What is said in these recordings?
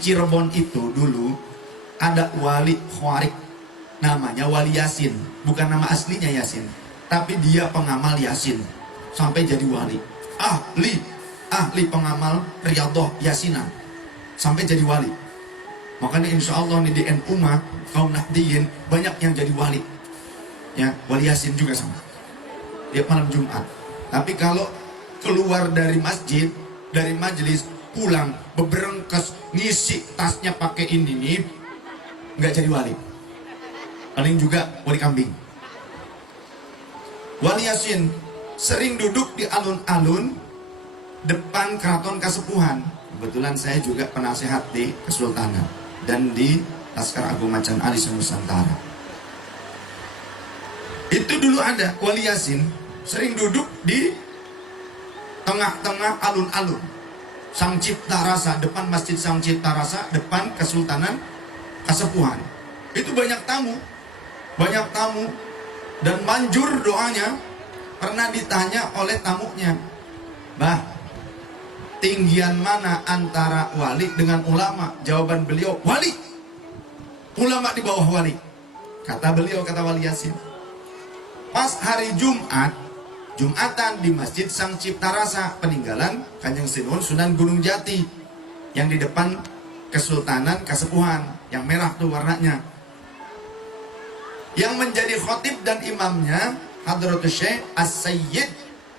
Cirebon itu dulu ada wali khawarik, namanya Wali Yasin. Bukan nama aslinya Yasin, tapi dia pengamal Yasin sampai jadi wali. Ahli pengamal Riyadhah Yasinan sampai jadi wali. Makanya insya Allah nih di NU mah kaum Nahdiyin banyak yang jadi wali. Ya, Wali Yasin juga sama. Dia malam Jumat. Tapi kalau keluar dari masjid, dari majelis, pulang beberengkes, ngisi tasnya pakai ini nih, nggak jadi wali. Paling juga wali kambing. Wali Yasin sering duduk di alun-alun depan keraton Kasepuhan. Kebetulan saya juga penasehat di Kesultanan dan di Laskar Agung Macan Ali Nusantara. Itu dulu ada Wali Yasin sering duduk di tengah-tengah alun-alun Sang Cipta Rasa, depan Masjid Sang Cipta Rasa, depan Kesultanan Kasepuhan. Itu banyak tamu dan manjur doanya. Pernah ditanya oleh tamunya, "Bah, tinggian mana antara wali dengan ulama?" Jawaban beliau, "Wali. Ulama di bawah wali." Kata beliau, kata Wali Yasin. Pas hari Jumatan di Masjid Sang Cipta Rasa, peninggalan Kanjeng Sunan Gunung Jati, yang di depan Kesultanan Kasepuhan, yang merah tuh warnanya. Yang menjadi khotib dan imamnya Hadratus Syekh As-Sayyid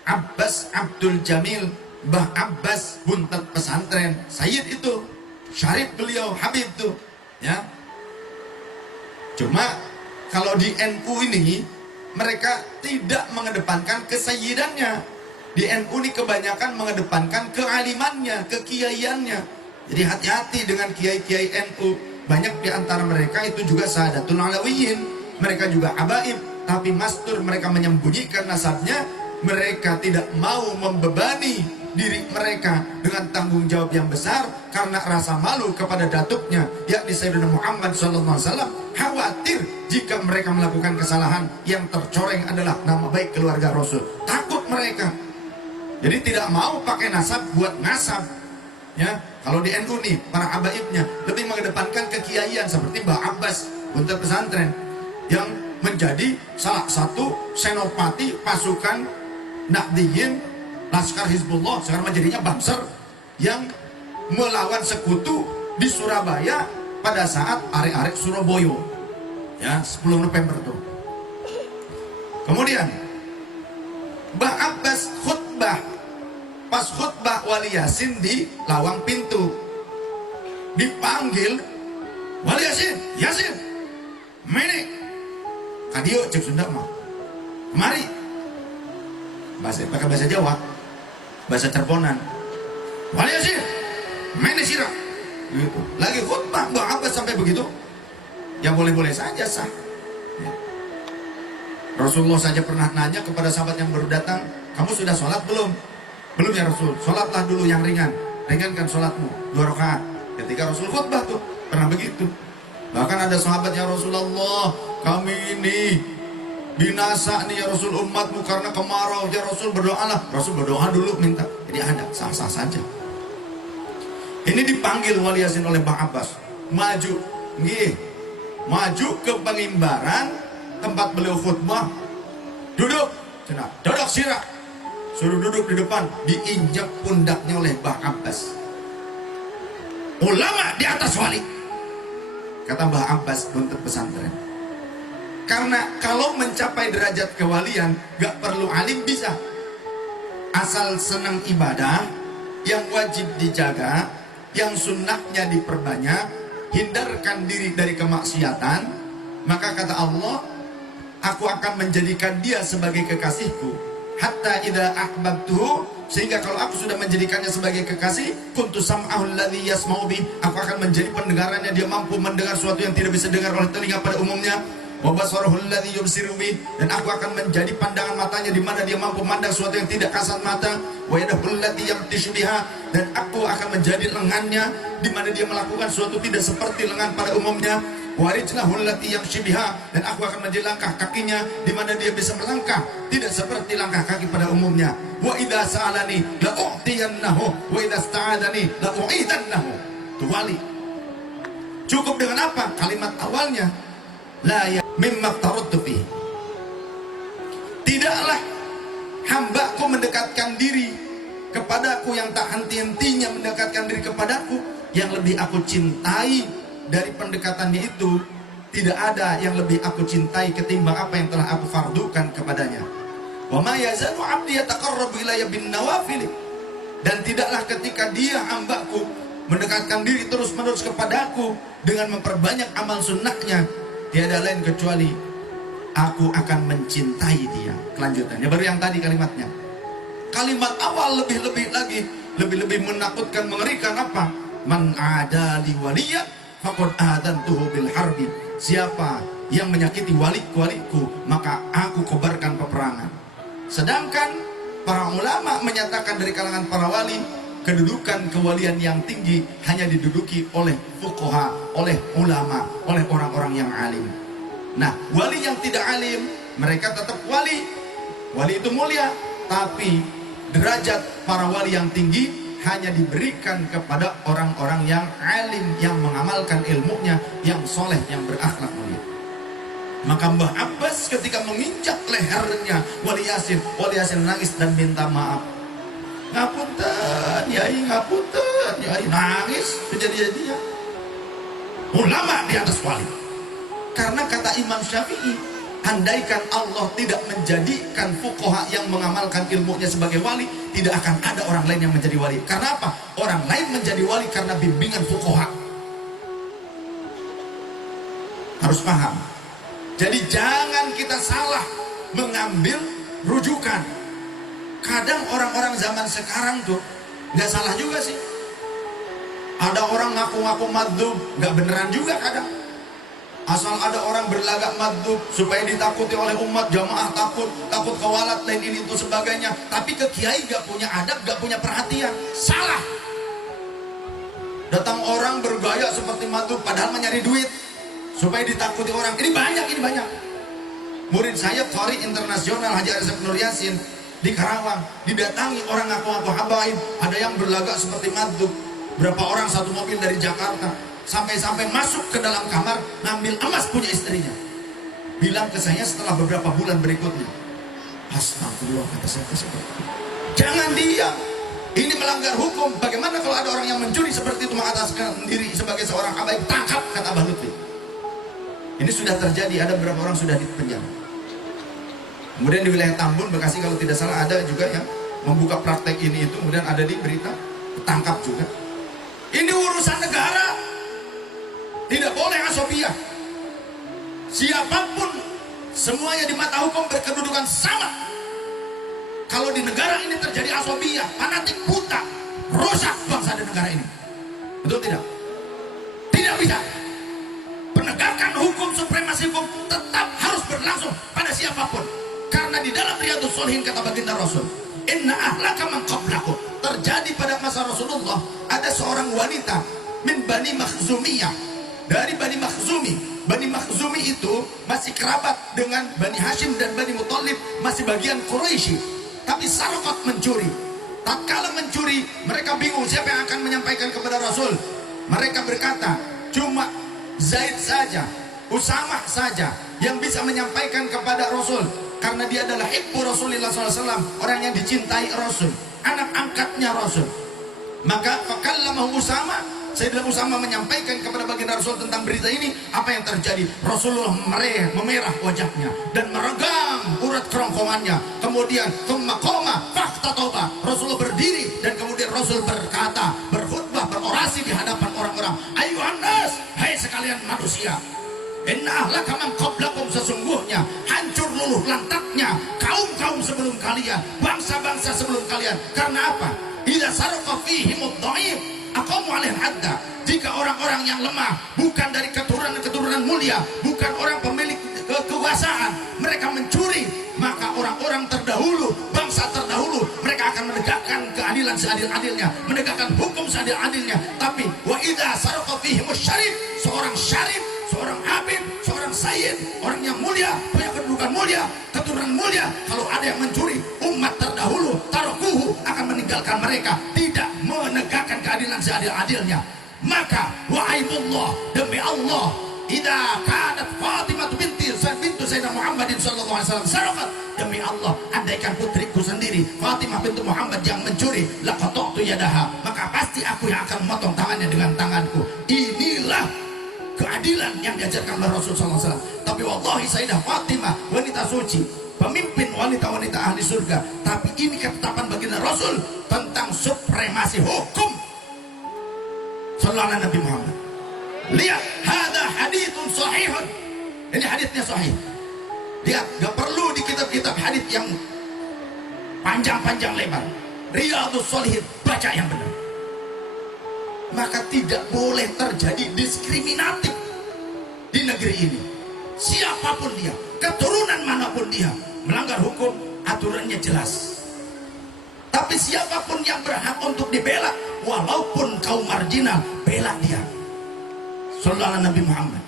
Abbas Abdul Jamil, Mbah Abbas Buntet Pesantren. Sayyid itu syarif beliau, Habib tuh, ya. Cuma kalau di NU ini mereka tidak mengedepankan kesayyidannya. Di NU ini kebanyakan mengedepankan kealimannya, kekiaiannya. Jadi hati-hati dengan kiai-kiai NU. Banyak di antara mereka itu juga Sadatul Alawiyin, mereka juga habaib, tapi mastur mereka menyembunyikan nasabnya. Mereka tidak mau membebani diri mereka dengan tanggung jawab yang besar karena rasa malu kepada datuknya, yakni Sayyidina Muhammad SAW. Khawatir jika mereka melakukan kesalahan yang tercoreng adalah nama baik keluarga Rasul. Takut mereka, jadi tidak mau pakai nasab buat ngasab. Ya, kalau di NU nih para habaibnya lebih mengedepankan kekiaian seperti Mbah Abbas Buntet Pesantren yang menjadi salah satu senopati pasukan Nahdiyin Laskar Hizbullah, sekarang menjadinya Banser, yang melawan sekutu di Surabaya pada saat arek-arek Surabaya, ya, 10 November tuh. Kemudian Mbah Abbas khutbah, pas khutbah Wali Yasin di lawang pintu, dipanggil Wali Yasin, mene kadio cek Sunda mah, mari. Pakai bahasa Jawa, bahasa Cerponan. Wali Yasin, mene sirah. Gitu. Lagi khutbah Mbah Abbas sampai begitu, ya boleh-boleh saja sah. Ya. Rasulullah saja pernah nanya kepada sahabat yang baru datang, "Kamu sudah sholat belum?" "Belum ya Rasul." "Sholatlah dulu yang ringankan sholatmu 2 rakaat." Ketika Rasul khutbah tuh pernah begitu. Bahkan ada sahabat, "Ya Rasulullah, kami ini binasa nih ya Rasul, umatmu karena kemarau. Ya Rasul, berdoalah." Rasul berdoa dulu, minta. Jadi ada, sah-sah saja. Ini dipanggil Wali Yasin oleh Mbah Abbas, maju ke pengimbaran tempat beliau khutbah. "Duduk cenah, duduk sirah." Suruh duduk di depan, diinjak pundaknya oleh Mbah Abbas. "Ulama di atas wali," kata Mbah Abbas Buntet Pesantren. Karena kalau mencapai derajat kewalian gak perlu alim, bisa. Asal senang ibadah, yang wajib dijaga, yang sunnahnya diperbanyak, hindarkan diri dari kemaksiatan, maka kata Allah, "Aku akan menjadikan dia sebagai kekasihku. Hatta idza ahbabtuhu," sehingga kalau aku sudah menjadikannya sebagai kekasih, kuntu sam'ahul ladzi yasma'u bi, aku akan menjadi pendengarannya, dia mampu mendengar sesuatu yang tidak bisa dengar oleh telinga pada umumnya. Wa basarahul ladzi yubsiru bi, dan aku akan menjadi pandangan matanya di mana dia mampu memandang sesuatu yang tidak kasat mata. Wa yadahul ladzi yamtishu biha, dan aku akan menjadi lengannya di mana dia melakukan sesuatu tidak seperti lengan pada umumnya. Wa rijlahul lati yamshi biha, dan aku akan menjadi langkah kakinya di mana dia bisa melangkah tidak seperti langkah kaki pada umumnya. Wa idza sa'alani la u'tiyannahu wa idza sta'adani la u'idannahu. Itu wali. Cukup dengan apa? Kalimat awalnya, la ya mimma taradtu fi. Tidaklah hambaku mendekatkan diri kepadaku yang tak henti-hentinya mendekatkan diri kepadaku, yang lebih aku cintai dari pendekatannya itu tidak ada yang lebih aku cintai ketimbang apa yang telah aku fardukan kepadanya. Wa ma yazalu 'abdi yataqarrabu ilayya bin nawafil. Dan tidaklah ketika dia hambaku mendekatkan diri terus-menerus kepadaku dengan memperbanyak amal sunnahnya, tiada lain kecuali aku akan mencintai dia. Kelanjutannya baru yang tadi kalimatnya. Kalimat awal lebih-lebih lagi, lebih-lebih menakutkan, mengerikan apa? Man adali waliya faqad adantuhu bil harbi. Siapa yang menyakiti waliku, maka aku kobarkan peperangan. Sedangkan para ulama menyatakan dari kalangan para wali, kedudukan kewalian yang tinggi hanya diduduki oleh fuqaha, oleh ulama, oleh orang-orang yang alim. Nah, wali yang tidak alim, mereka tetap wali. Wali itu mulia, tapi derajat para wali yang tinggi hanya diberikan kepada orang-orang yang alim, yang mengamalkan ilmunya, yang soleh, yang berakhlak mulia. Maka Mbah Abbas ketika menginjak lehernya Wali Yasin nangis dan minta maaf. Ngapunten, Yai, ngapunten, Yai, nangis kejadian-jadinya. Ulama di atas wali. Karena kata Imam Syafi'i, andaikan Allah tidak menjadikan fuqaha yang mengamalkan ilmunya sebagai wali, tidak akan ada orang lain yang menjadi wali. Karena apa? Orang lain menjadi wali karena bimbingan fuqaha. Harus paham. Jadi jangan kita salah mengambil rujukan. Kadang orang-orang zaman sekarang tuh nggak salah juga sih. Ada orang ngaku-ngaku madzhab, nggak beneran juga kadang. Asal ada orang berlagak madzhab supaya ditakuti oleh umat, jamaah takut kewalat lain ini itu sebagainya. Tapi ke kiai nggak punya adab, nggak punya perhatian, salah. Datang orang bergaya seperti madzhab padahal mencari duit supaya ditakuti orang. Ini banyak. Murid saya Qari Internasional Haji Arsep Nur Yasin di Karawang, didatangi orang ngaku-ngaku habaib, ada yang berlagak seperti madzhab. Berapa orang satu mobil dari Jakarta, sampai masuk ke dalam kamar ngambil emas punya istrinya. Bilang ke saya setelah beberapa bulan berikutnya, astagfirullah, kata saya tersebut, jangan diam, ini melanggar hukum. Bagaimana kalau ada orang yang mencuri seperti itu mengataskan diri sebagai seorang habaib? Tangkap, kata Abah Lutfi. Ini sudah terjadi, ada beberapa orang sudah dipenjara. Kemudian di wilayah Tambun, Bekasi kalau tidak salah ada juga yang membuka praktek ini itu, kemudian ada di berita, ketangkap juga. Ini urusan negara, tidak boleh asobiah. Siapapun, semuanya di mata hukum berkedudukan sama. Kalau di negara ini terjadi asobiah, fanatik, buta, rusak bangsa di negara ini. Betul tidak? Tidak bisa. Penegakan hukum, supremasi hukum tetap harus berlangsung pada siapapun. Karena di dalam Riyadhus Shalihin kata baginda Rasul, inna ahlaka man qablakum, terjadi pada masa Rasulullah ada seorang wanita min Bani Makhzumiyah, dari Bani Makhzumi. Bani Makhzumi itu masih kerabat dengan Bani Hashim dan Bani Muthalib, masih bagian Quraisy, tapi sarqat mencuri. Tatkala mencuri, mereka bingung siapa yang akan menyampaikan kepada Rasul. Mereka berkata, cuma Zaid saja, Usamah saja yang bisa menyampaikan kepada Rasul, karena dia adalah hibbu Rasulullah SAW, orang yang dicintai Rasul, anak angkatnya Rasul. Maka fakallamahu Usamah, Sayyidina Usamah menyampaikan kepada baginda Rasul tentang berita ini. Apa yang terjadi? Rasulullah memerah wajahnya dan meregang urat kerongkongannya. Kemudian thumma qama fahtatoba, Rasulullah berdiri dan kemudian Rasul berkata, berkhutbah, berorasi di hadapan orang-orang, ayuhan nas, hai sekalian manusia, inna ahlaka man qablakum, sesungguhnya hancur luluh lantaknya kaum-kaum sebelum kalian, bangsa-bangsa sebelum kalian. Karena apa? Idza sarqa fihimud dhaif aqamu 'alaihi hadda. Jika orang-orang yang lemah, bukan dari keturunan mulia, bukan orang pemilik kekuasaan, mereka mencuri, maka orang-orang terdahulu, bangsa terdahulu, mereka akan menegakkan keadilan seadil-adilnya, menegakkan hukum seadil-adilnya. Tapi wa idza sarqa fihimus syarif, seorang syarif, seorang habib, seorang sayyid, orang yang mulia, punya kedudukan mulia, keturunan mulia, kalau ada yang mencuri, umat terdahulu tarukuhu akan meninggalkan mereka, tidak menegakkan keadilan seadil-adilnya. Maka wa'aibullah, demi wallah idza kanat Fatimah bintu Sayyidina Muhammadin sallallahu alaihi wasallam sarqat, demi Allah andaikan putriku sendiri Fatimah bintu Muhammad yang mencuri, laqata'tu yadaha, maka pasti aku yang akan memotong tangannya dengan tanganku. Inilah keadilan yang diajarkan oleh Rasulullah SAW. Tapi wallahi Sayyidah Fatimah wanita suci, pemimpin wanita-wanita ahli surga, tapi ini ketetapan baginda Rasul tentang supremasi hukum. Sallallahu alaihi Nabi Muhammad. Lihat, hada hadithun sahihun. Ini haditsnya sahih. Lihat, gak perlu di kitab-kitab hadits yang panjang-panjang lebar. Riyadhus Shalihin, baca yang benar. Maka tidak boleh terjadi diskriminatif di negeri ini. Siapapun dia, keturunan manapun dia, melanggar hukum, aturannya jelas. Tapi siapapun yang berhak untuk dibela, walaupun kaum marginal, bela dia. Sallallahu alaihi Nabi Muhammad.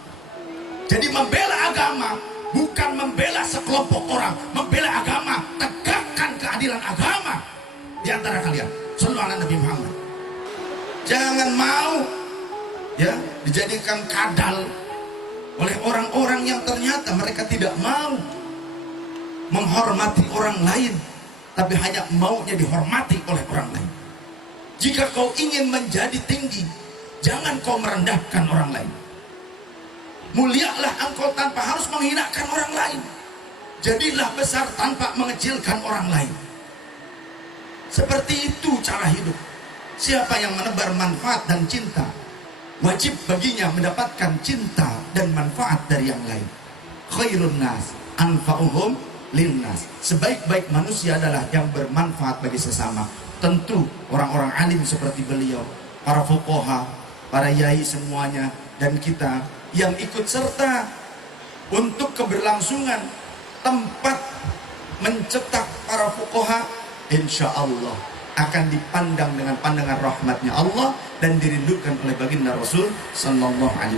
Jadi membela agama bukan membela sekelompok orang, membela agama, tegakkan keadilan agama di antara kalian. Sallallahu alaihi Nabi Muhammad. Jangan mau ya dijadikan kadal oleh orang-orang yang ternyata mereka tidak mau menghormati orang lain, tapi hanya maunya dihormati oleh orang lain. Jika kau ingin menjadi tinggi, jangan kau merendahkan orang lain. Mulialah engkau tanpa harus menghinakan orang lain. Jadilah besar tanpa mengecilkan orang lain. Seperti itu cara hidup. Siapa yang menebar manfaat dan cinta, wajib baginya mendapatkan cinta dan manfaat dari yang lain. Khairun nas anfa'uhum linnas. Sebaik-baik manusia adalah yang bermanfaat bagi sesama. Tentu orang-orang alim seperti beliau, para fuqaha, para yai semuanya, dan kita yang ikut serta untuk keberlangsungan tempat mencetak para fuqaha, insya Allah akan dipandang dengan pandangan rahmatnya Allah dan dirindukan oleh baginda Rasul sallallahu alaihi